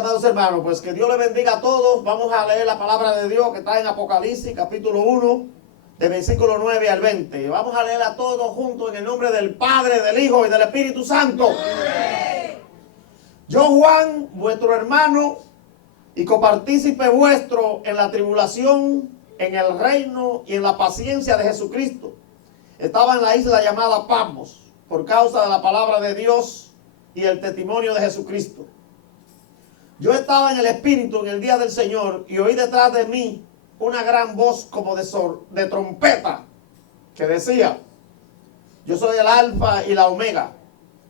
Amados hermanos, pues que Dios les bendiga a todos. Vamos a leer la palabra de Dios que está en Apocalipsis, capítulo 1, de versículo 9 al 20. Vamos a leerla todos juntos en el nombre del Padre, del Hijo y del Espíritu Santo. Yo, Juan, vuestro hermano y copartícipe vuestro en la tribulación, en el reino y en la paciencia de Jesucristo, estaba en la isla llamada Patmos, por causa de la palabra de Dios y el testimonio de Jesucristo. Yo estaba en el Espíritu en el día del Señor y oí detrás de mí una gran voz como de trompeta que decía: yo soy el Alfa y la Omega,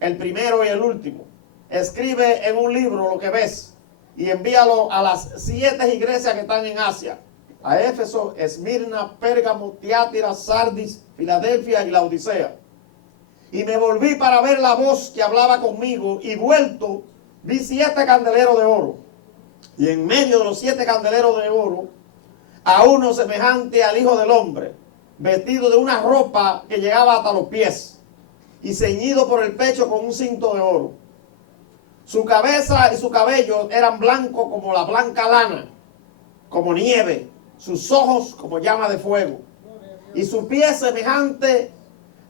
el primero y el último. Escribe en un libro lo que ves y envíalo a las 7 iglesias que están en Asia: a Éfeso, Esmirna, Pérgamo, Tiatira, Sardis, Filadelfia y Laodicea. Y me volví para ver la voz que hablaba conmigo, y vuelto vi 7 candeleros de oro, y en medio de los 7 candeleros de oro a uno semejante al Hijo del Hombre, vestido de una ropa que llegaba hasta los pies y ceñido por el pecho con un cinto de oro. Su cabeza y su cabello eran blancos como la blanca lana, como nieve, sus ojos como llama de fuego, y su pie semejante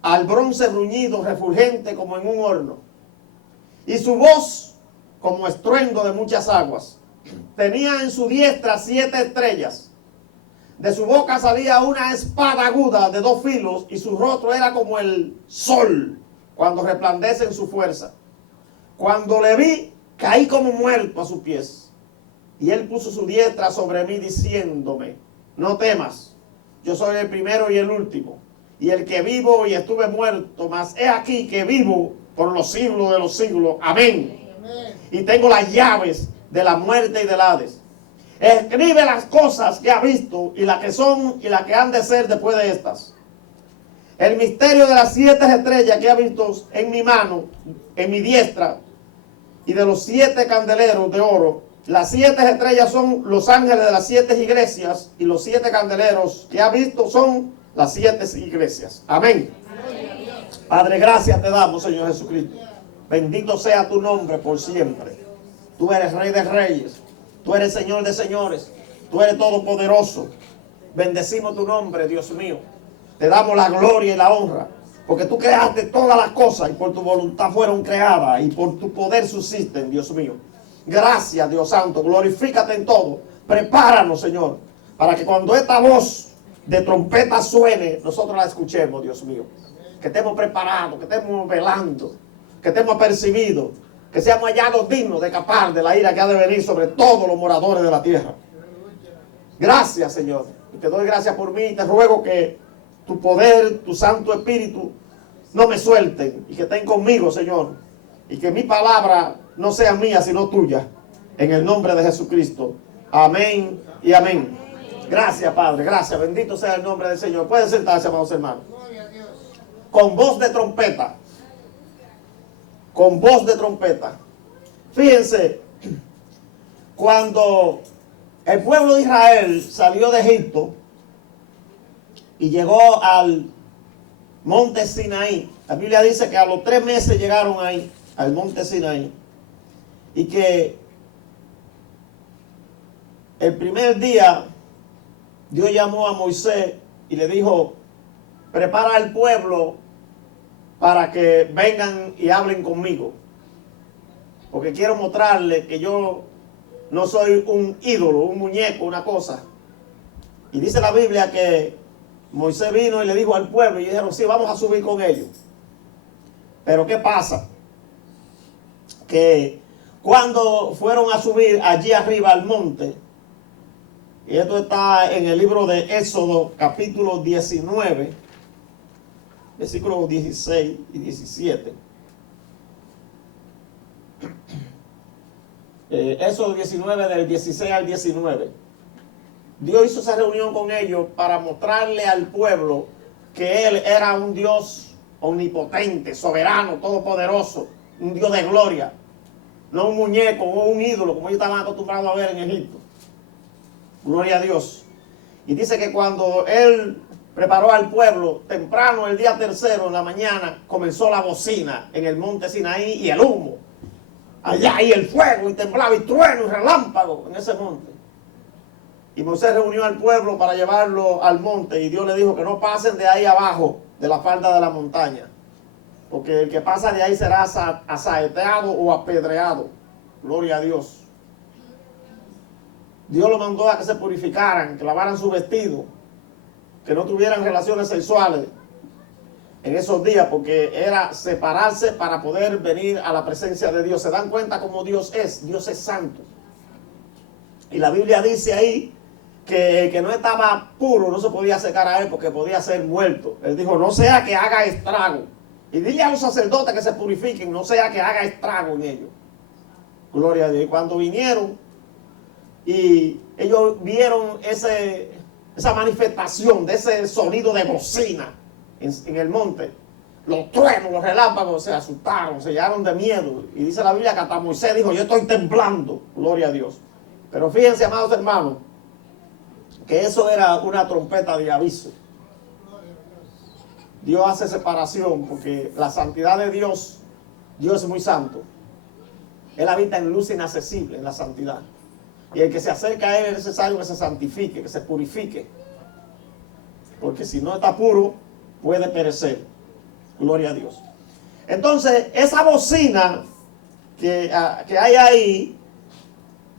al bronce bruñido, refulgente como en un horno, y su voz como estruendo de muchas aguas. Tenía en su diestra 7 estrellas. De su boca salía una espada aguda de 2 filos, y su rostro era como el sol cuando resplandece en su fuerza. Cuando le vi, caí como muerto a sus pies. Y él puso su diestra sobre mí, diciéndome: no temas, yo soy el primero y el último, y el que vivo y estuve muerto, mas he aquí que vivo por los siglos de los siglos. Amén. Y tengo las llaves de la muerte y del Hades. Escribe las cosas que ha visto, y las que son y las que han de ser después de estas. El misterio de las 7 estrellas que ha visto en mi mano, en mi diestra, y de los 7 candeleros de oro. Las 7 estrellas son los ángeles de las 7 iglesias, y los 7 candeleros que ha visto son las 7 iglesias. Amén. Padre, gracias te damos, Señor Jesucristo. Bendito sea tu nombre por siempre. Tú eres Rey de Reyes, tú eres Señor de Señores, tú eres Todopoderoso. Bendecimos tu nombre, Dios mío. Te damos la gloria y la honra, porque tú creaste todas las cosas y por tu voluntad fueron creadas y por tu poder subsisten, Dios mío. Gracias, Dios Santo, glorifícate en todo. Prepáranos, Señor, para que cuando esta voz de trompeta suene, nosotros la escuchemos, Dios mío. Que estemos preparados, que estemos velando, que estemos apercibidos, que seamos hallados dignos de escapar de la ira que ha de venir sobre todos los moradores de la tierra. Gracias, Señor, y te doy gracias por mí, y te ruego que tu poder, tu Santo Espíritu no me suelten, y que estén conmigo, Señor, y que mi palabra no sea mía sino tuya, en el nombre de Jesucristo. Amén y amén. Gracias, Padre, gracias, bendito sea el nombre del Señor. Pueden sentarse, amados hermanos. Con voz de trompeta. Con voz de trompeta. Fíjense, cuando el pueblo de Israel salió de Egipto y llegó al monte Sinaí, la Biblia dice que a los 3 meses llegaron ahí, al monte Sinaí, y que el primer día Dios llamó a Moisés y le dijo: prepara al pueblo para que vengan y hablen conmigo, porque quiero mostrarles que yo no soy un ídolo, un muñeco, una cosa. Y dice la Biblia que Moisés vino y le dijo al pueblo, y dijeron: sí, vamos a subir con ellos. Pero ¿qué pasa? Que cuando fueron a subir allí arriba al monte, y esto está en el libro de Éxodo capítulo 19, versículos 16 y 17. Éxodo 19, del 16 al 19. Dios hizo esa reunión con ellos para mostrarle al pueblo que Él era un Dios omnipotente, soberano, todopoderoso, un Dios de gloria, no un muñeco o un ídolo como ellos estaban acostumbrados a ver en Egipto. Gloria a Dios. Y dice que cuando Él preparó al pueblo, temprano el día tercero en la mañana, comenzó la bocina en el monte Sinaí y el humo. allá y el fuego y temblaba y trueno y relámpago en ese monte. Y Moisés reunió al pueblo para llevarlo al monte y Dios le dijo que no pasen de ahí abajo, de la falda de la montaña, porque el que pasa de ahí será asaeteado o apedreado. Gloria a Dios. Dios lo mandó a que se purificaran, que lavaran su vestido, que no tuvieran relaciones sexuales en esos días, porque era separarse para poder venir a la presencia de Dios. ¿Se dan cuenta cómo Dios es? Dios es santo. Y la Biblia dice ahí que el que no estaba puro no se podía acercar a él porque podía ser muerto. Él dijo, no sea que haga estrago. Y dile a los sacerdotes que se purifiquen, no sea que haga estrago en ellos. Gloria a Dios. Y cuando vinieron y ellos vieron esa manifestación de ese sonido de bocina en el monte, los truenos, los relámpagos, se asustaron, se llenaron de miedo. Y dice la Biblia que hasta Moisés dijo, yo estoy temblando. Gloria a Dios. Pero fíjense, amados hermanos, que eso era una trompeta de aviso. Dios hace separación porque la santidad de Dios, Dios es muy santo. Él habita en luz inaccesible, en la santidad. Y el que se acerca a Él es necesario que se santifique, que se purifique. Porque si no está puro, puede perecer. Gloria a Dios. Entonces, esa bocina que hay ahí,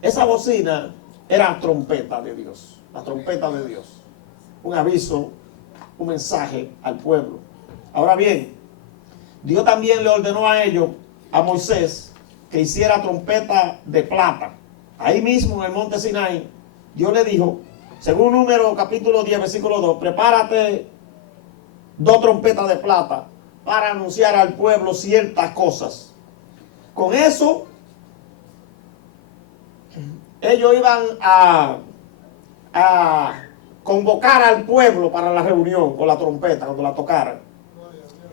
esa bocina era trompeta de Dios. La trompeta de Dios. Un aviso, un mensaje al pueblo. Ahora bien, Dios también le ordenó a ellos, a Moisés, que hiciera trompeta de plata. Ahí mismo en el monte Sinai, Dios le dijo, según Número capítulo 10, versículo 2, prepárate 2 trompetas de plata para anunciar al pueblo ciertas cosas. Con eso, ellos iban a convocar al pueblo para la reunión con la trompeta, cuando la tocaran.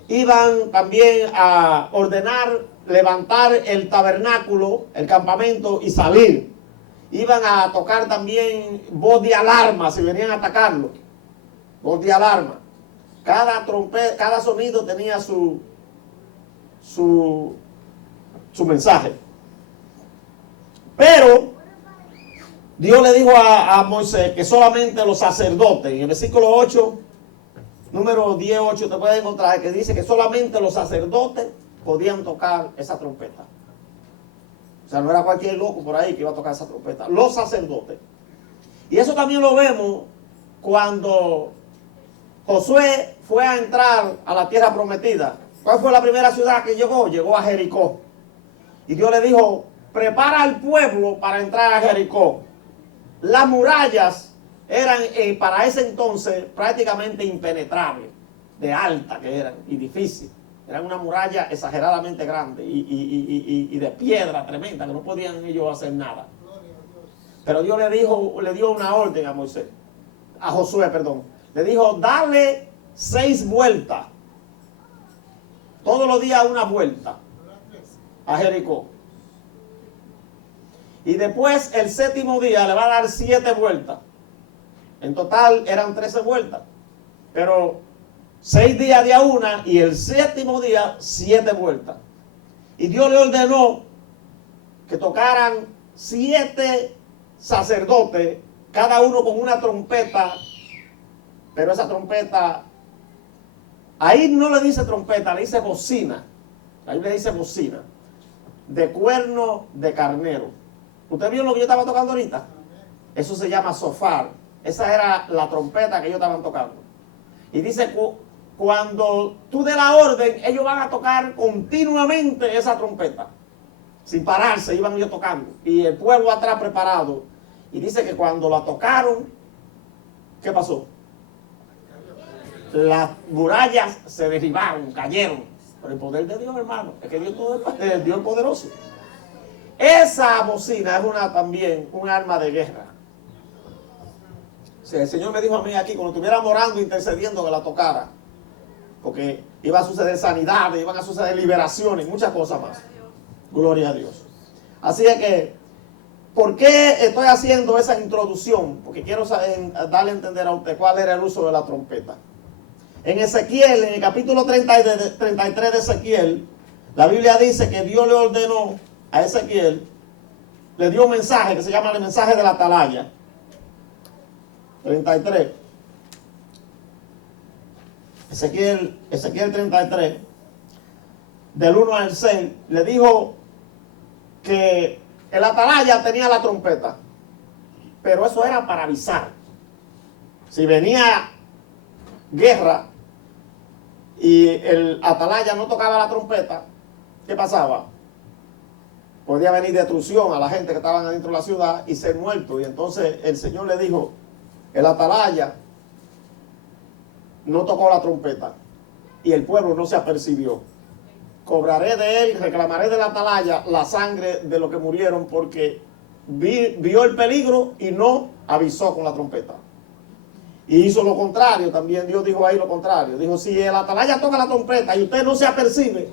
Iban también a ordenar levantar el tabernáculo, el campamento y salir. Iban a tocar también voz de alarma si venían a atacarlo. Voz de alarma. Cada trompeta, cada sonido tenía su mensaje. Pero Dios le dijo a Moisés que solamente los sacerdotes, en el versículo 8, número 10, 8, te puedes encontrar que dice que solamente los sacerdotes podían tocar esa trompeta. O sea, no era cualquier loco por ahí que iba a tocar esa trompeta. Los sacerdotes. Y eso también lo vemos cuando Josué fue a entrar a la tierra prometida. ¿Cuál fue la primera ciudad que llegó? Llegó a Jericó. Y Dios le dijo, prepara al pueblo para entrar a Jericó. Las murallas eran para ese entonces prácticamente impenetrables, de alta que eran y difíciles. Eran una muralla exageradamente grande y de piedra tremenda, que no podían ellos hacer nada. Pero Dios le dio una orden a Moisés, a Josué, perdón. Le dijo, dale 6 vueltas. Todos los días una vuelta a Jericó. Y después el 7º día le va a dar 7 vueltas. En total eran 13 vueltas. Pero 6 días de a una y el 7º día 7 vueltas. Y Dios le ordenó que tocaran 7 sacerdotes, cada uno con una trompeta. Pero esa trompeta, ahí no le dice trompeta, le dice bocina. Ahí le dice bocina. De cuerno de carnero. ¿Usted vio lo que yo estaba tocando ahorita? Eso se llama sofar. Esa era la trompeta que ellos estaban tocando. Y dice, cuando tú des la orden, ellos van a tocar continuamente esa trompeta. Sin pararse, iban ellos tocando. Y el pueblo atrás preparado. Y dice que cuando la tocaron, ¿qué pasó? Las murallas se derribaron, cayeron. Por el poder de Dios, hermano. Es que Dios es Dios poderoso. Esa bocina es también un arma de guerra. O sea, el Señor me dijo a mí aquí, cuando estuviéramos orando, intercediendo, que la tocara. Porque iba a suceder sanidades, iban a suceder liberaciones, muchas cosas más. Gloria a Dios. Así es que, ¿por qué estoy haciendo esa introducción? Porque quiero darle a entender a usted cuál era el uso de la trompeta. En Ezequiel, en el capítulo 33 de Ezequiel, la Biblia dice que Dios le ordenó a Ezequiel, le dio un mensaje que se llama el mensaje de la atalaya. 33. Ezequiel 33, del 1 al 6, le dijo que el atalaya tenía la trompeta, pero eso era para avisar. Si venía guerra y el atalaya no tocaba la trompeta, ¿qué pasaba? Podía venir destrucción a la gente que estaban adentro de la ciudad y ser muerto. Y entonces el Señor le dijo, el atalaya no tocó la trompeta y el pueblo no se apercibió. Cobraré de él, reclamaré de la atalaya la sangre de los que murieron porque vio el peligro y no avisó con la trompeta. Y hizo lo contrario, también Dios dijo ahí lo contrario. Dijo, si el atalaya toca la trompeta y usted no se apercibe,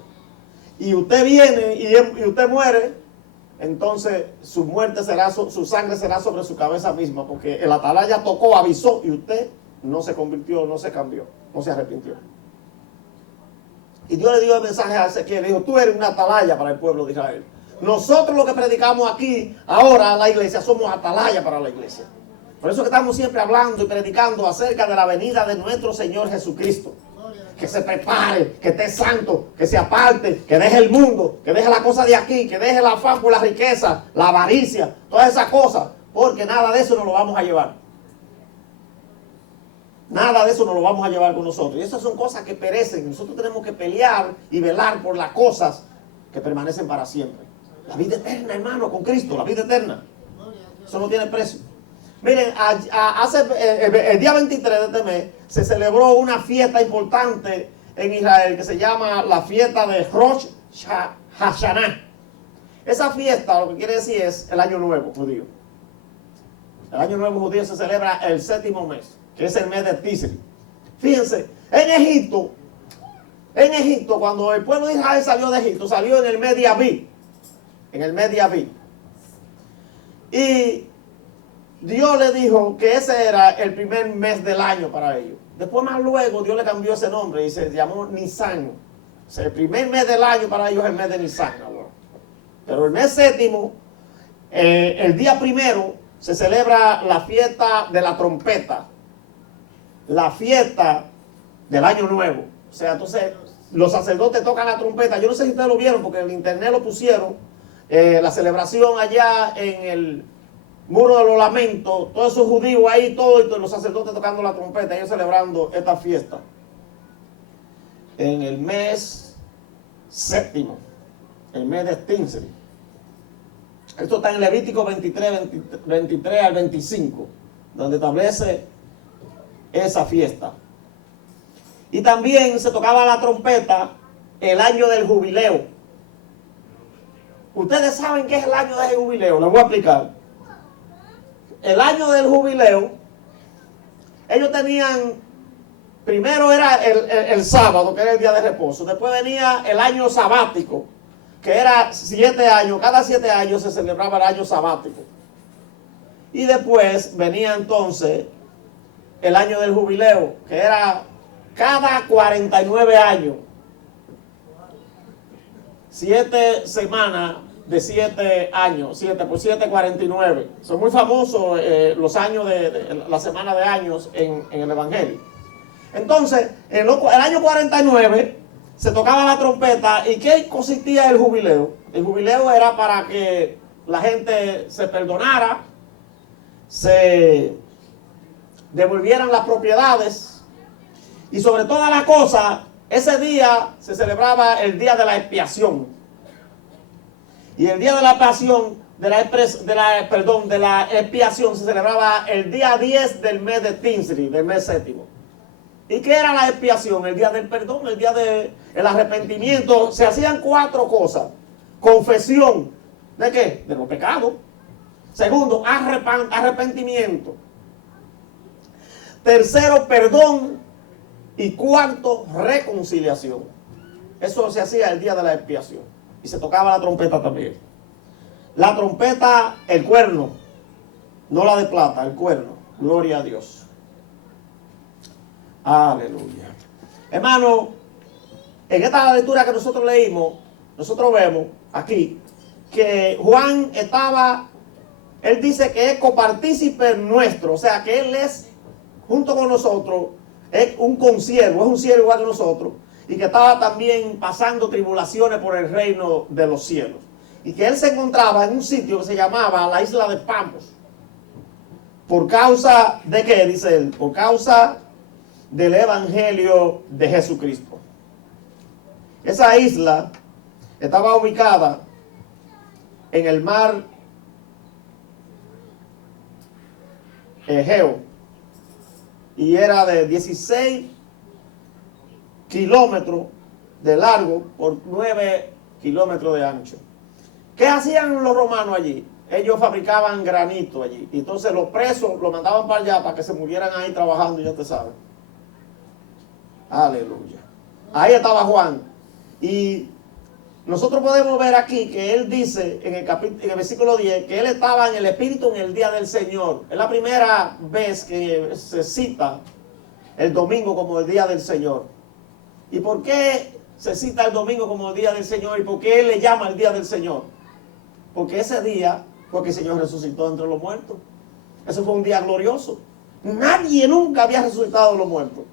y usted viene y usted muere, entonces su muerte será, su sangre será sobre su cabeza misma, porque el atalaya tocó, avisó, y usted no se convirtió, no se cambió, no se arrepintió. Y Dios le dio el mensaje a Ezequiel, le dijo, tú eres una atalaya para el pueblo de Israel. Nosotros lo que predicamos aquí, ahora en la iglesia, somos atalaya para la iglesia. Por eso que estamos siempre hablando y predicando acerca de la venida de nuestro Señor Jesucristo. Que se prepare, que esté santo, que se aparte, que deje el mundo, que deje la cosa de aquí, que deje la afán por la riqueza, la avaricia, todas esas cosas, porque nada de eso nos lo vamos a llevar. Nada de eso nos lo vamos a llevar con nosotros. Y esas son cosas que perecen. Nosotros tenemos que pelear y velar por las cosas que permanecen para siempre. La vida eterna, hermano, con Cristo, la vida eterna. Eso no tiene precio. Miren, el día 23 de este mes se celebró una fiesta importante en Israel que se llama la fiesta de Rosh Hashanah. Esa fiesta lo que quiere decir es el año nuevo judío. El año nuevo judío se celebra el séptimo mes, que es el mes de Tisri. Fíjense, en Egipto, cuando el pueblo de Israel salió de Egipto, salió en el mes de Abib. En el mes de Abib. Y Dios le dijo que ese era el primer mes del año para ellos. Después más luego Dios le cambió ese nombre y se llamó Nisan. O sea, el primer mes del año para ellos es el mes de Nisan. Pero el mes séptimo, el día primero, se celebra la fiesta de la trompeta. La fiesta del año nuevo. O sea, entonces los sacerdotes tocan la trompeta. Yo no sé si ustedes lo vieron porque en el internet lo pusieron. La celebración allá en el Muro de los Lamentos, todos esos judíos ahí, todos los sacerdotes tocando la trompeta, ellos celebrando esta fiesta. En el mes séptimo, el mes de Tisri. Esto está en Levítico 23 al 25, donde establece esa fiesta. Y también se tocaba la trompeta el año del jubileo. Ustedes saben qué es el año del jubileo, les voy a explicar. El año del jubileo, ellos tenían, primero era el sábado, que era el día de reposo. Después venía el año sabático, que era 7 años. Cada 7 años se celebraba el año sabático. Y después venía entonces el año del jubileo, que era cada 49 años. 7 semanas de 7 años, 7 por 7, 49. Son muy famosos los años de la semana de años en el Evangelio. Entonces, el año 49 se tocaba la trompeta. ¿Y qué consistía el jubileo? El jubileo era para que la gente se perdonara, se devolvieran las propiedades y sobre todas las cosas, ese día se celebraba el día de la expiación. Y el día de la pasión, de la expiación se celebraba el día 10 del mes de Tisri, del mes séptimo. ¿Y qué era la expiación? El día del perdón, el día del arrepentimiento. Se hacían 4 cosas. Confesión. ¿De qué? De los pecados. Segundo, arrepentimiento. Tercero, perdón. Y cuarto, reconciliación. Eso se hacía el día de la expiación. Y se tocaba la trompeta también. La trompeta, el cuerno. No la de plata, el cuerno. Gloria a Dios. Aleluya. Hermano, en esta lectura que nosotros leímos, nosotros vemos aquí que Juan estaba, él dice que es copartícipe nuestro, o sea que él es, junto con nosotros, es un consiervo, es un siervo igual que nosotros, y que estaba también pasando tribulaciones por el reino de los cielos. Y que él se encontraba en un sitio que se llamaba la isla de Patmos. ¿Por causa de qué? Dice él, por causa del evangelio de Jesucristo. Esa isla estaba ubicada en el mar Egeo y era de 16 kilómetros de largo por 9 kilómetros de ancho. ¿Qué hacían los romanos allí? Ellos fabricaban granito allí. Y entonces los presos los mandaban para allá para que se murieran ahí trabajando, ya te sabes. Aleluya. Ahí estaba Juan. Y nosotros podemos ver aquí que él dice en el versículo 10 que él estaba en el Espíritu en el día del Señor. Es la primera vez que se cita el domingo como el día del Señor. ¿Y por qué se cita el domingo como el día del Señor? ¿Y por qué él le llama el día del Señor? Porque ese día fue que el Señor resucitó entre los muertos. Eso fue un día glorioso. Nadie nunca había resucitado de los muertos.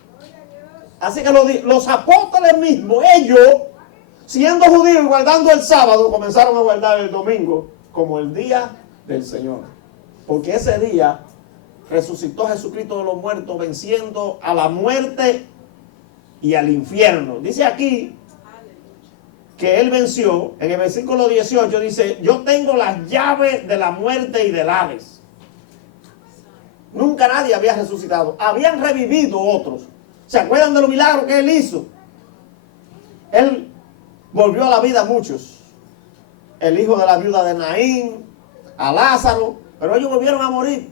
Así que los apóstoles mismos, ellos, siendo judíos y guardando el sábado, comenzaron a guardar el domingo como el día del Señor. Porque ese día resucitó Jesucristo de los muertos, venciendo a la muerte y al infierno. Dice aquí que él venció, en el versículo 18 dice, yo tengo las llaves de la muerte y del Hades. Nunca nadie había resucitado. Habían revivido otros. ¿Se acuerdan de los milagros que él hizo? Él volvió a la vida a muchos. El hijo de la viuda de Naín, a Lázaro, pero ellos volvieron a morir.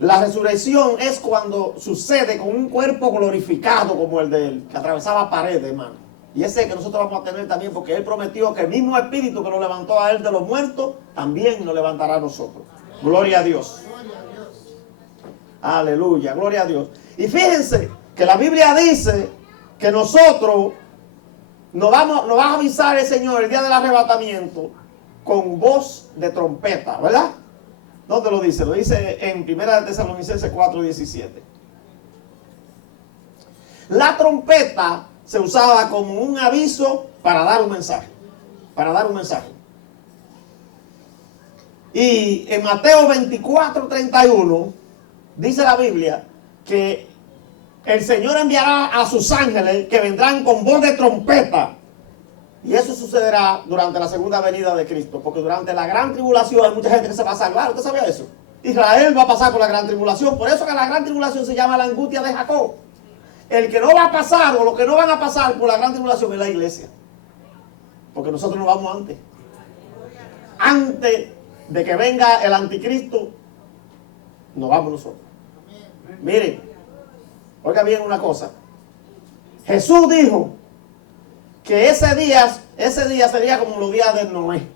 La resurrección es cuando sucede con un cuerpo glorificado como el de él, que atravesaba paredes, hermano. Y ese es el que nosotros vamos a tener también, porque él prometió que el mismo espíritu que lo levantó a él de los muertos, también lo levantará a nosotros. Gloria a Dios. Aleluya, gloria a Dios. Y fíjense que la Biblia dice que nosotros nos va a avisar el Señor el día del arrebatamiento con voz de trompeta, ¿verdad? ¿Dónde lo dice? Lo dice en 1 Tesalonicenses 4:17. La trompeta se usaba como un aviso para dar un mensaje. Para dar un mensaje. Y en Mateo 24:31 dice la Biblia que el Señor enviará a sus ángeles que vendrán con voz de trompeta. Y eso sucederá durante la segunda venida de Cristo. Porque durante la gran tribulación hay mucha gente que se va a salvar. ¿Usted sabía eso? Israel va a pasar por la gran tribulación. Por eso que la gran tribulación se llama la angustia de Jacob. El que no va a pasar o los que no van a pasar por la gran tribulación es la iglesia. Porque nosotros nos vamos antes. Antes de que venga el anticristo, nos vamos nosotros. Miren, oiga bien una cosa. Jesús dijo que ese día sería como los días de Noé.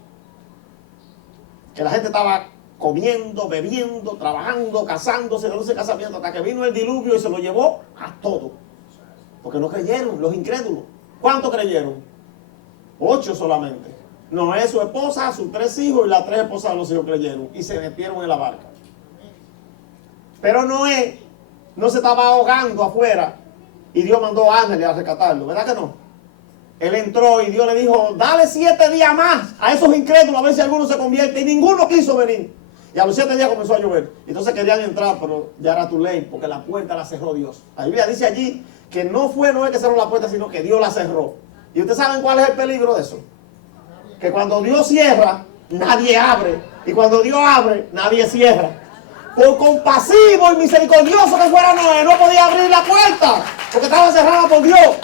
Que la gente estaba comiendo, bebiendo, trabajando, casándose, dándose casamiento, hasta que vino el diluvio y se lo llevó a todo. Porque no creyeron, los incrédulos. ¿Cuántos creyeron? 8 solamente. Noé, su esposa, sus 3 hijos y las 3 esposas de los hijos creyeron y se metieron en la barca. Pero Noé no se estaba ahogando afuera y Dios mandó ángeles a rescatarlo, ¿verdad que no? Él entró y Dios le dijo, dale 7 días más a esos incrédulos a ver si alguno se convierte, y ninguno quiso venir. Y a los 7 días comenzó a llover. Entonces querían entrar, pero ya era tu ley, porque la puerta la cerró Dios. La Biblia dice allí que no fue Noé que cerró la puerta, sino que Dios la cerró. ¿Y ustedes saben cuál es el peligro de eso? Que cuando Dios cierra, nadie abre. Y cuando Dios abre, nadie cierra. Por compasivo y misericordioso que fuera Noé, no podía abrir la puerta, porque estaba cerrada por Dios.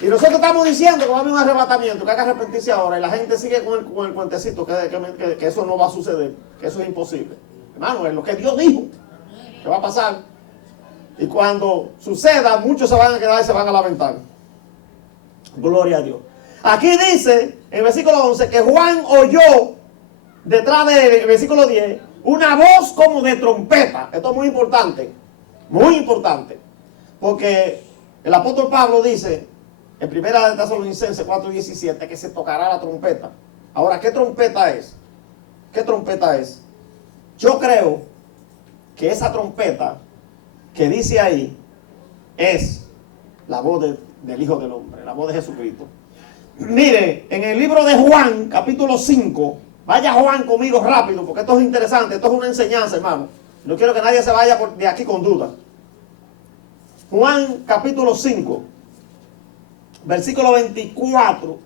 Y nosotros estamos diciendo que va a haber un arrebatamiento, que hay que arrepentirse ahora, y la gente sigue con el cuentecito que eso no va a suceder, que eso es imposible. Hermano, es lo que Dios dijo que va a pasar. Y cuando suceda, muchos se van a quedar y se van a lamentar. Gloria a Dios. Aquí dice, en el versículo 11, que Juan oyó, detrás del versículo 10, una voz como de trompeta. Esto es muy importante, porque el apóstol Pablo dice en primera de Tesalonicenses 4:17, que se tocará la trompeta. Ahora, ¿qué trompeta es? ¿Qué trompeta es? Yo creo que esa trompeta que dice ahí es la voz del Hijo del Hombre, la voz de Jesucristo. Mire, en el libro de Juan, capítulo 5, vaya Juan conmigo rápido, porque esto es interesante, esto es una enseñanza, hermano. No quiero que nadie se vaya de aquí con duda. Juan, capítulo 5, versículo 24,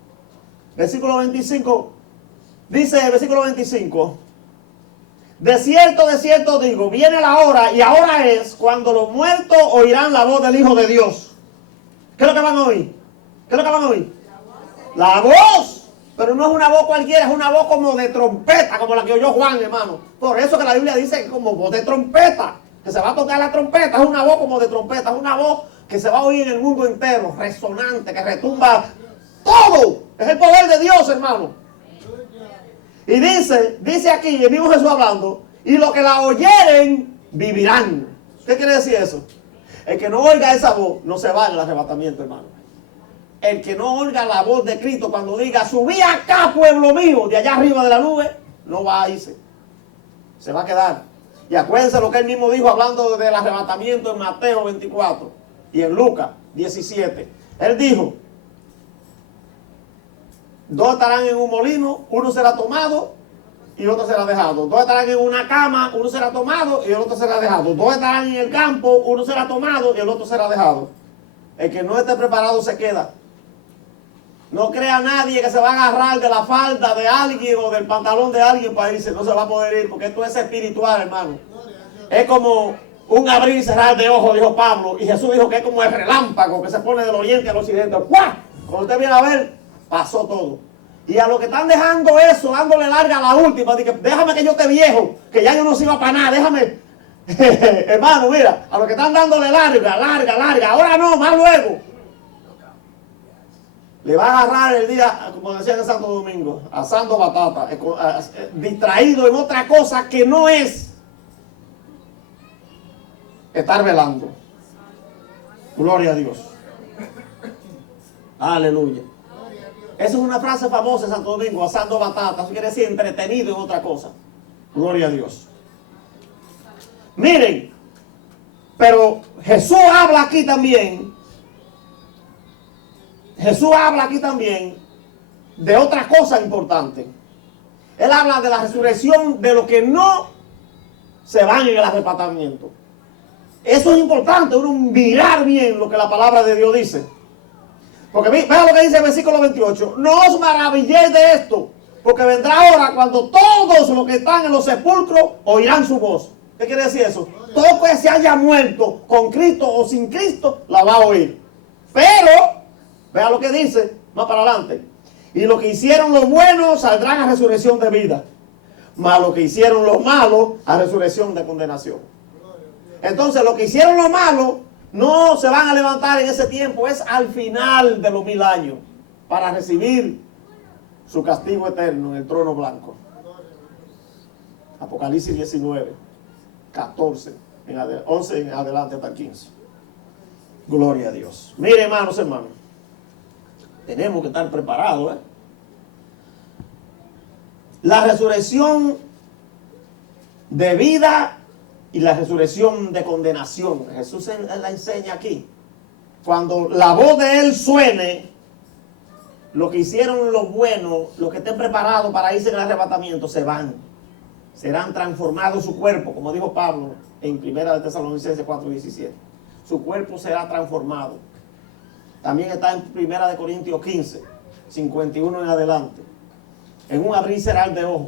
versículo 25, dice el versículo 25, de cierto digo, viene la hora, y ahora es, cuando los muertos oirán la voz del Hijo de Dios. ¿Qué es lo que van a oír? ¿Qué es lo que van a oír? La voz, pero no es una voz cualquiera, es una voz como de trompeta, como la que oyó Juan, hermano. Por eso que la Biblia dice como voz de trompeta, que se va a tocar la trompeta, es una voz como de trompeta, es una voz que se va a oír en el mundo entero, resonante, que retumba todo. Es el poder de Dios, hermano. Y dice aquí, el mismo Jesús hablando, y los que la oyeren vivirán. ¿Qué quiere decir eso? El que no oiga esa voz no se va en el arrebatamiento, hermano. El que no oiga la voz de Cristo cuando diga, subí acá, pueblo mío, de allá arriba de la nube, no va a irse. Se va a quedar. Y acuérdense lo que él mismo dijo hablando del arrebatamiento en Mateo 24 y en Lucas 17. Él dijo, dos estarán en un molino, uno será tomado y otro será dejado. Dos estarán en una cama, uno será tomado y el otro será dejado. Dos estarán en el campo, uno será tomado y el otro será dejado. El que no esté preparado se queda. No crea nadie que se va a agarrar de la falda de alguien o del pantalón de alguien para irse. No se va a poder ir porque esto es espiritual, hermano. Es como un abrir y cerrar de ojos, dijo Pablo. Y Jesús dijo que es como el relámpago que se pone del oriente al occidente. ¡Pua! Cuando usted viene a ver, pasó todo. Y a los que están dejando eso, dándole larga a la última, dije, déjame que yo esté viejo, que ya yo no sirva para nada, déjame. Hermano, mira, a los que están dándole larga, ahora no, más luego. Le va a agarrar el día, como decían en Santo Domingo, asando batata, distraído en otra cosa que no es estar velando. Gloria a Dios. Aleluya. Esa es una frase famosa en Santo Domingo, asando batata. Eso quiere decir entretenido en otra cosa. Gloria a Dios. Miren, pero Jesús habla aquí también. Jesús habla aquí también de otra cosa importante. Él habla de la resurrección de los que no se van en el arrebatamiento. Eso es importante, uno mirar bien lo que la palabra de Dios dice. Porque vean lo que dice el versículo 28. No os maravilléis de esto, porque vendrá hora cuando todos los que están en los sepulcros oirán su voz. ¿Qué quiere decir eso? Todo que se haya muerto con Cristo o sin Cristo la va a oír. Pero vea lo que dice más para adelante. Y lo que hicieron los buenos saldrán a resurrección de vida. Mas lo que hicieron los malos a resurrección de condenación. Entonces lo que hicieron los malos no se van a levantar en ese tiempo. Es al final de los 1000 años. Para recibir su castigo eterno en el trono blanco. Apocalipsis 19, 14, 11 en adelante hasta el 15. Gloria a Dios. Mire, hermanos. Tenemos que estar preparados. La resurrección de vida y la resurrección de condenación. Jesús la enseña aquí. Cuando la voz de Él suene, lo que hicieron los buenos, los que estén preparados para irse en el arrebatamiento, se van. Serán transformados su cuerpo, como dijo Pablo en 1 Tesalonicenses 4:17. Su cuerpo será transformado. También está en 1 Corintios 15, 51 en adelante. En un abrir y cerrar de ojos.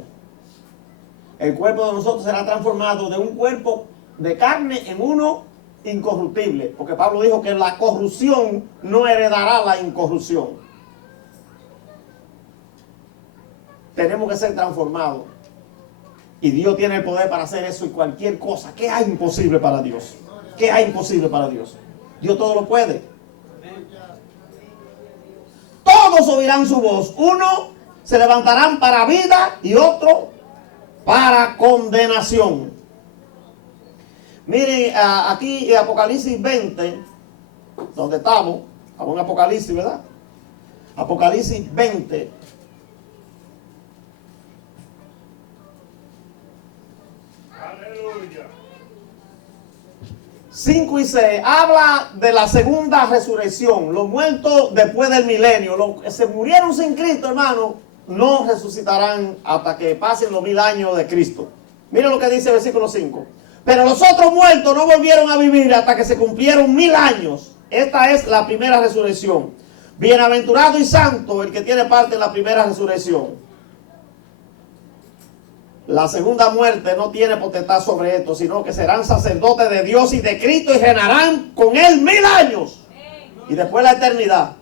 El cuerpo de nosotros será transformado de un cuerpo de carne en uno incorruptible. Porque Pablo dijo que la corrupción no heredará la incorrupción. Tenemos que ser transformados. Y Dios tiene el poder para hacer eso y cualquier cosa. ¿Qué hay imposible para Dios? ¿Qué hay imposible para Dios? Dios todo lo puede. Todos oirán su voz. Uno se levantarán para vida y otro para condenación. Miren, aquí en Apocalipsis 20, donde estamos en Apocalipsis, ¿verdad? Apocalipsis 20. Aleluya. 5 y 6 habla de la segunda resurrección. Los muertos después del milenio, los que se murieron sin Cristo, hermano, no resucitarán hasta que pasen los 1000 años de Cristo. Miren lo que dice el versículo 5. Pero los otros muertos no volvieron a vivir hasta que se cumplieron 1000 años. Esta es la primera resurrección. Bienaventurado y santo el que tiene parte en la primera resurrección. La segunda muerte no tiene potestad sobre esto, sino que serán sacerdotes de Dios y de Cristo y reinarán con él 1000 años. Y después la eternidad.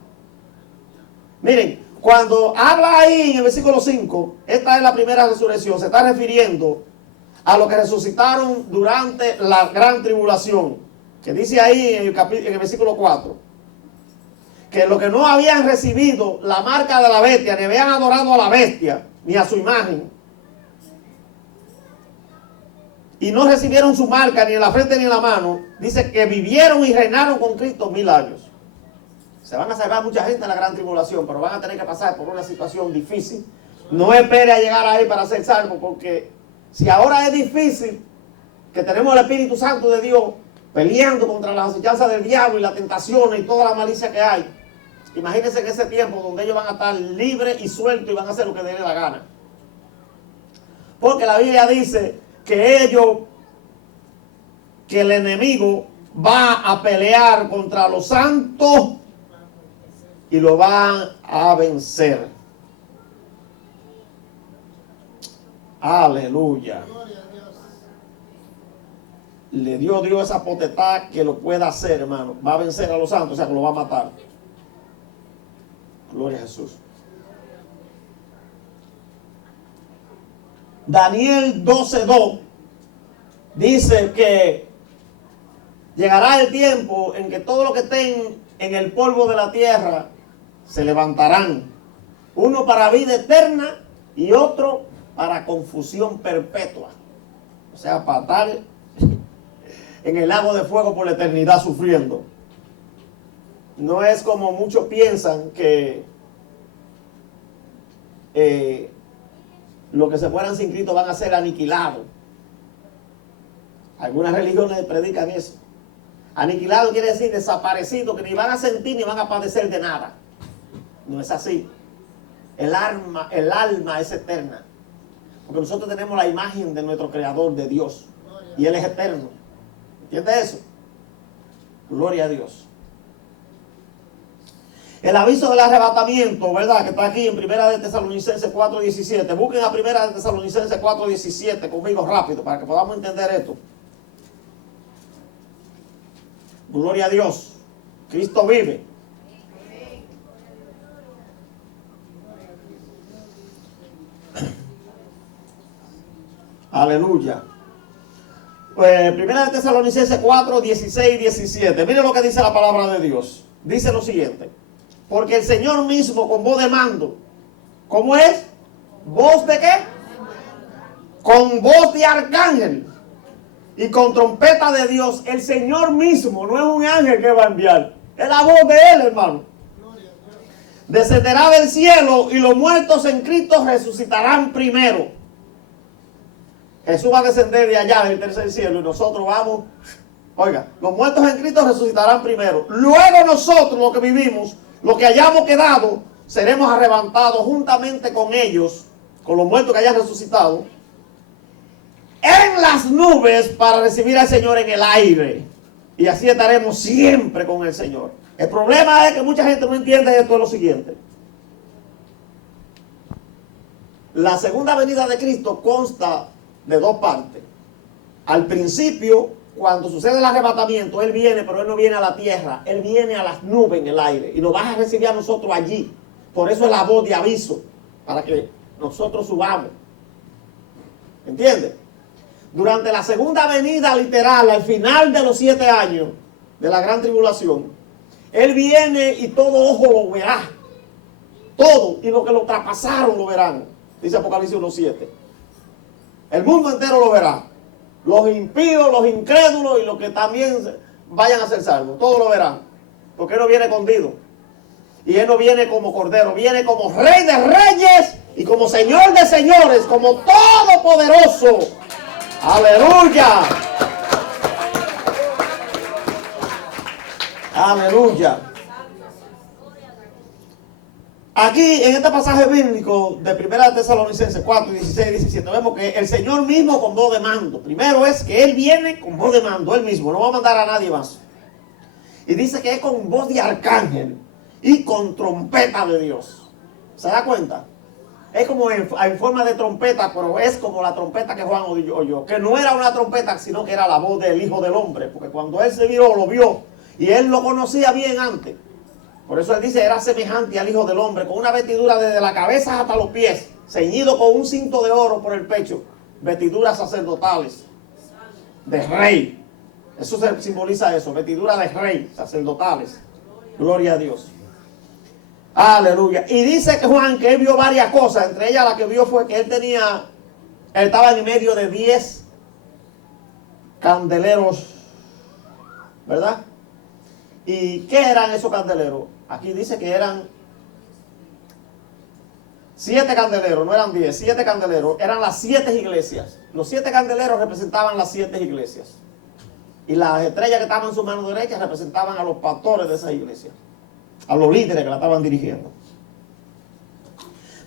Miren, cuando habla ahí en el versículo 5, esta es la primera resurrección, se está refiriendo a los que resucitaron durante la gran tribulación, que dice ahí en el versículo 4, que los que no habían recibido la marca de la bestia, ni habían adorado a la bestia, ni a su imagen, y no recibieron su marca ni en la frente ni en la mano, dice que vivieron y reinaron con Cristo 1000 años. Se van a salvar mucha gente en la gran tribulación, pero van a tener que pasar por una situación difícil. No espere a llegar ahí para ser salvo, porque si ahora es difícil, que tenemos el Espíritu Santo de Dios peleando contra las acechanzas del diablo y las tentaciones y toda la malicia que hay, imagínense en ese tiempo donde ellos van a estar libres y sueltos y van a hacer lo que les dé la gana. Porque la Biblia dice que el enemigo va a pelear contra los santos y lo van a vencer. Aleluya. Le dio Dios esa potestad que lo pueda hacer, hermano. Va a vencer a los santos, o sea que lo va a matar. Gloria a Jesús. Daniel 12:2 dice que llegará el tiempo en que todos los que estén en el polvo de la tierra se levantarán, uno para vida eterna y otro para confusión perpetua, o sea, para estar en el lago de fuego por la eternidad sufriendo. No es como muchos piensan que los que se fueran sin Cristo van a ser aniquilados. Algunas religiones predican eso. Aniquilado quiere decir desaparecido, que ni van a sentir ni van a padecer de nada. No es así. El alma es eterna. Porque nosotros tenemos la imagen de nuestro Creador, de Dios. Y Él es eterno. ¿Entiendes eso? Gloria a Dios. El aviso del arrebatamiento, ¿verdad? Que está aquí en Primera de Tesalonicenses 4:17. Busquen a Primera de Tesalonicenses 4:17 conmigo rápido para que podamos entender esto. Gloria a Dios. Cristo vive. Aleluya. Pues, Primera de Tesalonicenses 4:16 y 17. Miren lo que dice la palabra de Dios. Dice lo siguiente. Porque el Señor mismo con voz de mando. ¿Cómo es? ¿Voz de qué? Con voz de arcángel. Y con trompeta de Dios. El Señor mismo, no es un ángel que va a enviar. Es la voz de Él, hermano. Descenderá del cielo y los muertos en Cristo resucitarán primero. Jesús va a descender de allá del tercer cielo y nosotros vamos. Oiga, los muertos en Cristo resucitarán primero. Luego nosotros, los que vivimos, los que hayamos quedado, seremos arrebatados juntamente con ellos, con los muertos que hayan resucitado, en las nubes para recibir al Señor en el aire. Y así estaremos siempre con el Señor. El problema es que mucha gente no entiende esto, es lo siguiente. La segunda venida de Cristo consta de dos partes. Al principio, cuando sucede el arrebatamiento, Él viene, pero Él no viene a la tierra. Él viene a las nubes en el aire. Y nos va a recibir a nosotros allí. Por eso es la voz de aviso. Para que nosotros subamos. ¿Entiendes? Durante la segunda venida literal, al final de los 7 años de la gran tribulación, Él viene y todo ojo lo verá. Todo. Y los que lo traspasaron lo verán. Dice Apocalipsis 1:7. El mundo entero lo verá. Los impíos, los incrédulos y los que también vayan a ser salvos. Todos lo verán. Porque Él no viene escondido. Y Él no viene como cordero, viene como Rey de reyes y como Señor de señores, como todopoderoso. Aleluya. Aleluya. Aquí en este pasaje bíblico de 1 Tesalonicenses 4, 16 y 17 vemos que el Señor mismo con voz de mando. Primero es que Él viene con voz de mando, Él mismo, no va a mandar a nadie más. Y dice que es con voz de arcángel y con trompeta de Dios. ¿Se da cuenta? Es como en forma de trompeta, pero es como la trompeta que Juan oyó, que no era una trompeta, sino que era la voz del Hijo del Hombre, porque cuando Él se viró, lo vio, y Él lo conocía bien antes. Por eso Él dice, era semejante al Hijo del Hombre, con una vestidura desde la cabeza hasta los pies, ceñido con un cinto de oro por el pecho, vestiduras sacerdotales, de rey. Eso simboliza eso, vestidura de rey, sacerdotales. Gloria a Dios. Aleluya. Y dice que Juan, que él vio varias cosas, entre ellas la que vio fue que él estaba en medio de 10 candeleros, ¿verdad? ¿Y qué eran esos candeleros? Aquí dice que eran 7 candeleros, no eran 10, 7 candeleros, eran las 7 iglesias. Los 7 candeleros representaban las 7 iglesias. Y las estrellas que estaban en su mano derecha representaban a los pastores de esa iglesia, a los líderes que la estaban dirigiendo.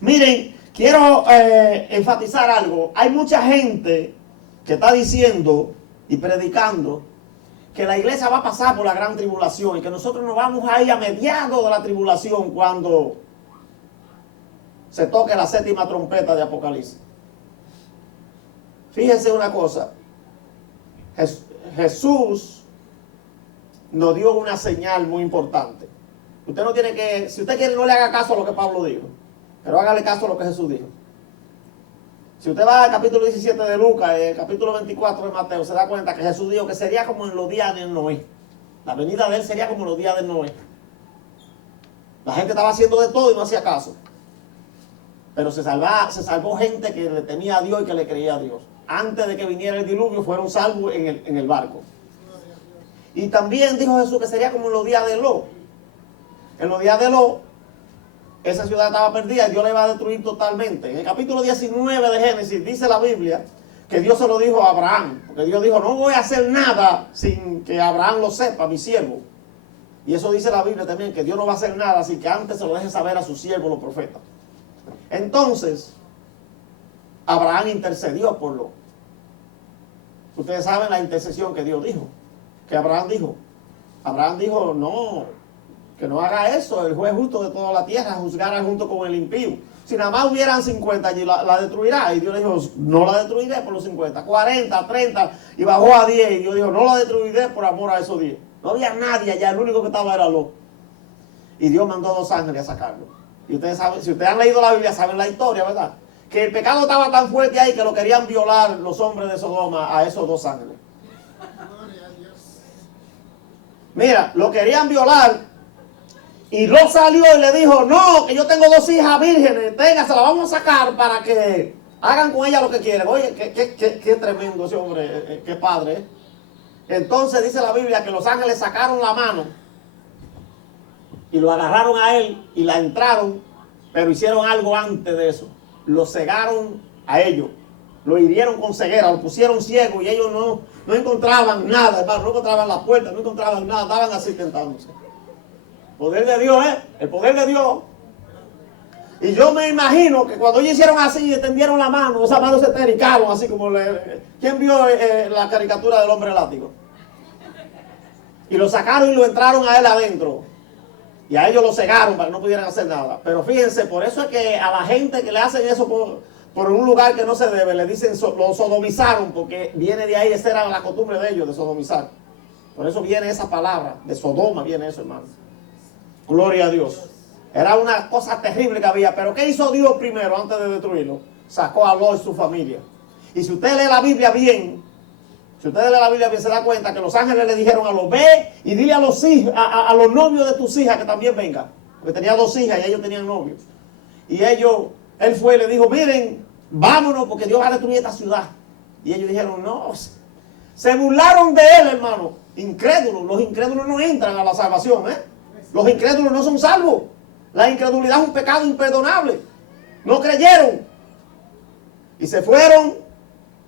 Miren, quiero enfatizar algo. Hay mucha gente que está diciendo y predicando que la iglesia va a pasar por la gran tribulación y que nosotros nos vamos a ir a mediados de la tribulación cuando se toque la 7ª trompeta de Apocalipsis. Fíjense una cosa. Jesús nos dio una señal muy importante. Usted no tiene que, si usted quiere, no le haga caso a lo que Pablo dijo, pero hágale caso a lo que Jesús dijo. Si usted va al capítulo 17 de Lucas, el capítulo 24 de Mateo, se da cuenta que Jesús dijo que sería como en los días de Noé. La venida de Él sería como en los días de Noé. La gente estaba haciendo de todo y no hacía caso. Pero se salvó gente que le temía a Dios y que le creía a Dios. Antes de que viniera el diluvio, fueron salvos en el barco. Y también dijo Jesús que sería como en los días de Lot. En los días de Lot, esa ciudad estaba perdida y Dios la iba a destruir totalmente. En el capítulo 19 de Génesis dice la Biblia que Dios se lo dijo a Abraham. Porque Dios dijo, no voy a hacer nada sin que Abraham lo sepa, mi siervo. Y eso dice la Biblia también, que Dios no va a hacer nada sin que antes se lo deje saber a sus siervos, los profetas. Entonces, Abraham intercedió por Lot. Ustedes saben la intercesión que Dios dijo, que Abraham dijo. Abraham dijo, no, que no haga eso, el juez justo de toda la tierra juzgará junto con el impío. Si nada más hubieran 50 allí, la destruirá. Y Dios le dijo, no la destruiré por los 50, 40, 30, y bajó a 10. Y Dios dijo, no la destruiré por amor a esos 10. No había nadie allá, el único que estaba era Lot. Y Dios mandó 2 ángeles a sacarlo. Y ustedes saben, si ustedes han leído la Biblia, saben la historia, ¿verdad? Que el pecado estaba tan fuerte ahí que lo querían violar los hombres de Sodoma a esos 2 ángeles. Mira, lo querían violar y Lot salió y le dijo, no, que yo tengo 2 hijas vírgenes, tenga, se las vamos a sacar para que hagan con ella lo que quieren. Oye, qué tremendo ese hombre, qué padre, ¿eh? Entonces dice la Biblia que los ángeles sacaron la mano y lo agarraron a él y la entraron, pero hicieron algo antes de eso. Lo cegaron a ellos, lo hirieron con ceguera, lo pusieron ciego y ellos no encontraban nada, hermano, no encontraban la puerta, no encontraban nada, estaban así tentándose. Poder de Dios, el poder de Dios. Y yo me imagino que cuando ellos hicieron así y extendieron la mano, esas manos se terricaron así como ¿quién vio la caricatura del hombre látigo? Y lo sacaron y lo entraron a él adentro. Y a ellos lo cegaron para que no pudieran hacer nada. Pero fíjense, por eso es que a la gente que le hacen eso por un lugar que no se debe, le dicen, lo sodomizaron, porque viene de ahí, esa era la costumbre de ellos, de sodomizar. Por eso viene esa palabra, de Sodoma viene eso, hermano. Gloria a Dios. Era una cosa terrible que había, pero ¿qué hizo Dios primero antes de destruirlo? Sacó a Lot y su familia. Y si usted lee la Biblia bien, se da cuenta que los ángeles le dijeron a Lot, ve y dile a los hijos, a los novios de tus hijas que también vengan. Porque tenía 2 hijas y ellos tenían novios. Y él fue y le dijo, miren, vámonos porque Dios va a destruir esta ciudad. Y ellos dijeron, no. Se burlaron de él, hermano. Incrédulos. Los incrédulos no entran a la salvación, Los incrédulos no son salvos. La incredulidad es un pecado imperdonable. No creyeron. Y se fueron.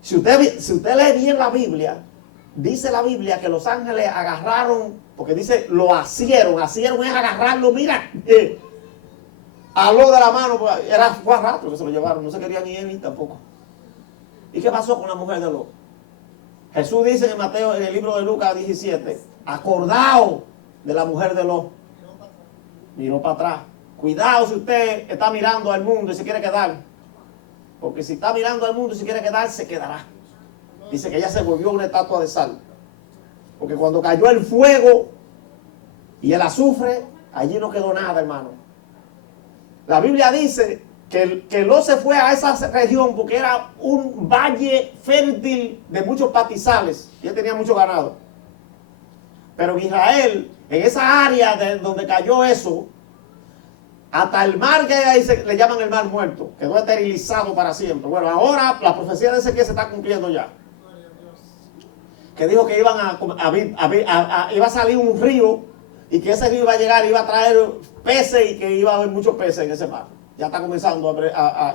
Si usted lee bien la Biblia, dice la Biblia que los ángeles agarraron, porque dice, lo asieron. Asieron es agarrarlo, mira, aló de la mano, fue a rato que se lo llevaron, no se quería ni él ni tampoco. ¿Y qué pasó con la mujer de Lot? Jesús dice en Mateo, en el libro de Lucas 17, acordaos de la mujer de Lot. Miró para atrás. Cuidado si usted está mirando al mundo y se quiere quedar. Porque si está mirando al mundo y se quiere quedar, se quedará. Dice que ella se volvió una estatua de sal. Porque cuando cayó el fuego y el azufre, allí no quedó nada, hermano. La Biblia dice que Lot se fue a esa región porque era un valle fértil de muchos pastizales. Y él tenía mucho ganado. Pero en Israel, en esa área de donde cayó eso, hasta el mar que hay ahí le llaman el mar muerto, quedó esterilizado para siempre. Bueno, ahora la profecía de Ezequiel se está cumpliendo ya. Que dijo que iba a salir un río y que ese río iba a llegar, iba a traer peces y que iba a haber muchos peces en ese mar. Ya está comenzando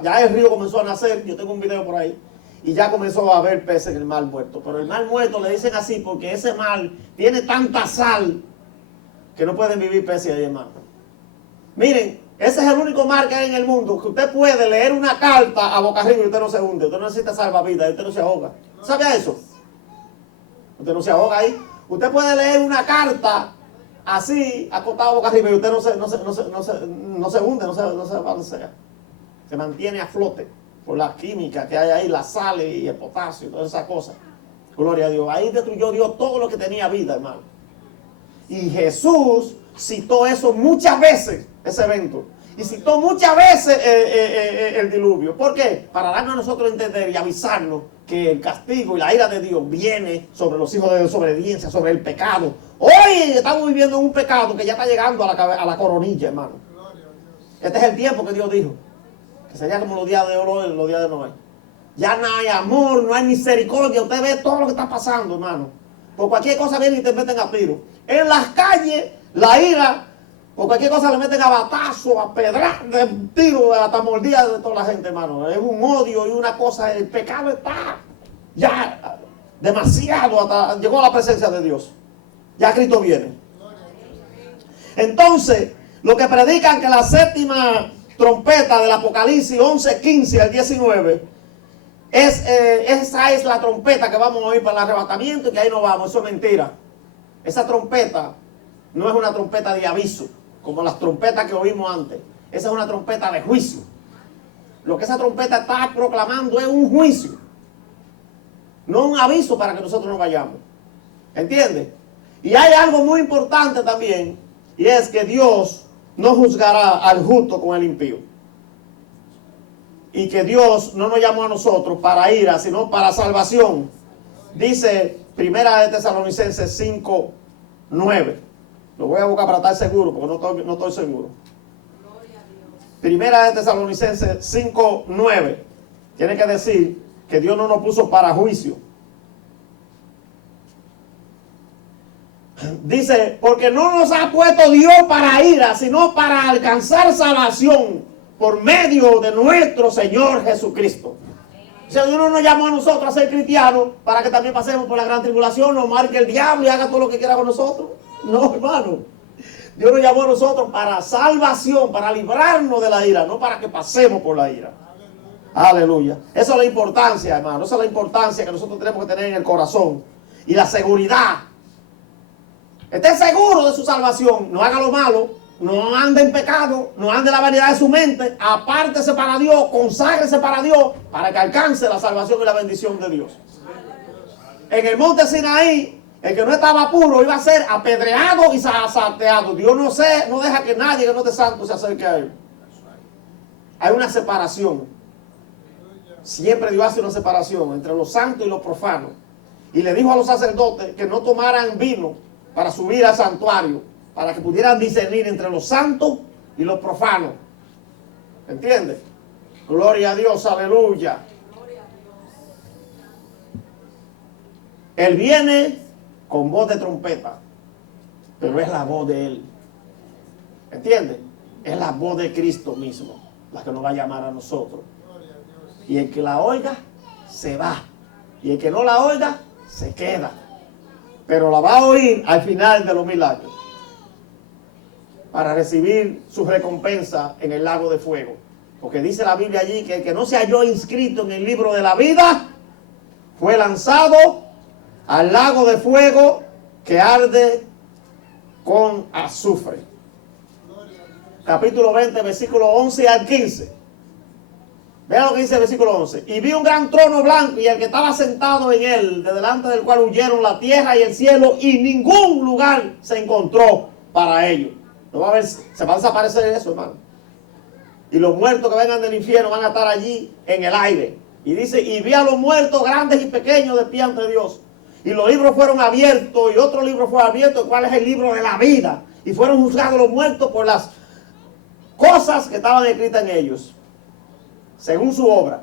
ya el río comenzó a nacer, yo tengo un video por ahí, y ya comenzó a haber peces en el mar muerto. Pero el mar muerto le dicen así porque ese mar tiene tanta sal que no pueden vivir peces ahí, hermano. Miren, ese es el único mar que hay en el mundo que usted puede leer una carta a boca arriba y usted no se hunde, usted no necesita salvavidas, usted no se ahoga. ¿Sabía eso? Usted no se ahoga ahí. Usted puede leer una carta así, acostado boca arriba y usted no se hunde, no se balancea. Se mantiene a flote por la química que hay ahí, la sal y el potasio y todas esas cosas. Gloria a Dios. Ahí destruyó Dios todo lo que tenía vida, hermano. Y Jesús citó eso muchas veces, ese evento. Y citó muchas veces el diluvio. ¿Por qué? Para darnos a nosotros a entender y avisarnos que el castigo y la ira de Dios viene sobre los hijos de desobediencia, sobre el pecado. Hoy estamos viviendo un pecado que ya está llegando a la coronilla, hermano. Este es el tiempo que Dios dijo. Que sería como los días de oro y los días de Noé. Ya no hay amor, no hay misericordia. Usted ve todo lo que está pasando, hermano. Por cualquier cosa vienen y te meten a tiro. En las calles, la ira, por cualquier cosa le meten a batazo, a pedrar, de tiro, hasta mordida de toda la gente, hermano. Es un odio y una cosa, el pecado está ya demasiado, hasta llegó a la presencia de Dios. Ya Cristo viene. Entonces, lo que predican que la séptima trompeta del Apocalipsis 11, 15 al 19, esa es la trompeta que vamos a oír para el arrebatamiento y que ahí no vamos. Eso es mentira. Esa trompeta no es una trompeta de aviso, como las trompetas que oímos antes. Esa es una trompeta de juicio. Lo que esa trompeta está proclamando es un juicio, no un aviso para que nosotros nos vayamos. ¿Entiendes? Y hay algo muy importante también, y es que Dios no juzgará al justo con el impío. Y que Dios no nos llamó a nosotros para ira, sino para salvación. Dice Primera de Tesalonicenses 5, 9. Lo voy a buscar para estar seguro, porque no estoy seguro. Primera de Tesalonicenses 5, 9. Tiene que decir que Dios no nos puso para juicio. Dice, porque no nos ha puesto Dios para ira, sino para alcanzar salvación por medio de nuestro Señor Jesucristo. O sea, Dios no nos llamó a nosotros a ser cristianos para que también pasemos por la gran tribulación, nos marque el diablo y haga todo lo que quiera con nosotros. No, hermano. Dios nos llamó a nosotros para salvación, para librarnos de la ira, no para que pasemos por la ira. Aleluya. Esa es la importancia, hermano. Esa es la importancia que nosotros tenemos que tener en el corazón. Y la seguridad. Esté seguro de su salvación. No haga lo malo. No ande en pecado. No ande en la vanidad de su mente. Apártese para Dios. Conságrese para Dios. Para que alcance la salvación y la bendición de Dios. En el monte Sinaí, el que no estaba puro iba a ser apedreado y salteado. Dios no deja que nadie que no esté santo se acerque a él. Hay una separación. Siempre Dios hace una separación entre los santos y los profanos. Y le dijo a los sacerdotes que no tomaran vino para subir al santuario, para que pudieran discernir entre los santos y los profanos. ¿Entiendes? Gloria a Dios, aleluya. Él viene con voz de trompeta, pero es la voz de Él. ¿Entiendes? Es la voz de Cristo mismo la que nos va a llamar a nosotros. Y el que la oiga, se va. Y el que no la oiga, se queda. Pero la va a oír al final de los 1000 años, para recibir su recompensa en el lago de fuego. Porque dice la Biblia allí que el que no se halló inscrito en el libro de la vida fue lanzado al lago de fuego que arde con azufre. Capítulo 20, versículo 11 al 15. Vean lo que dice el versículo 11. Y vi un gran trono blanco y el que estaba sentado en él, de delante del cual huyeron la tierra y el cielo, y ningún lugar se encontró para ellos. No va a haber, se va a desaparecer eso, hermano. Y los muertos que vengan del infierno van a estar allí en el aire. Y dice, y vi a los muertos grandes y pequeños de pie ante Dios. Y los libros fueron abiertos, y otro libro fue abierto, el cual es el libro de la vida. Y fueron juzgados los muertos por las cosas que estaban escritas en ellos, según su obra.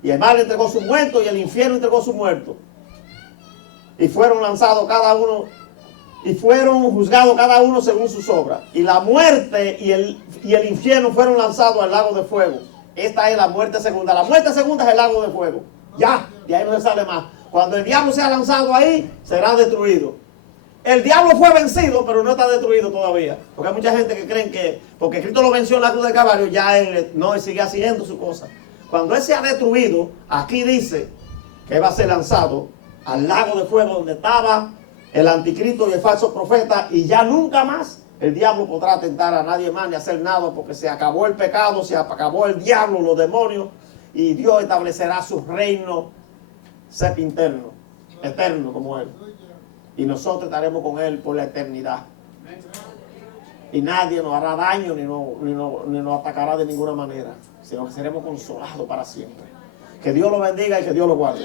Y el mal entregó su muerto y el infierno entregó su muerto. Y fueron lanzados cada uno, y fueron juzgados cada uno según sus obras. Y la muerte y el infierno fueron lanzados al lago de fuego. Esta es la muerte segunda. La muerte segunda es el lago de fuego. Ya, de ahí no se sale más. Cuando el diablo sea lanzado ahí, será destruido. El diablo fue vencido, pero no está destruido todavía. Porque hay mucha gente que creen que porque Cristo lo venció en la cruz del Calvario, ya él no, él sigue haciendo su cosa. Cuando él sea destruido, aquí dice que va a ser lanzado al lago de fuego donde estaba el anticristo y el falso profeta, y ya nunca más el diablo podrá tentar a nadie más ni hacer nada, porque se acabó el pecado, se acabó el diablo, los demonios, y Dios establecerá su reino sempiterno, eterno como él. Y nosotros estaremos con él por la eternidad. Y nadie nos hará daño ni nos atacará de ninguna manera, sino que seremos consolados para siempre. Que Dios lo bendiga y que Dios lo guarde.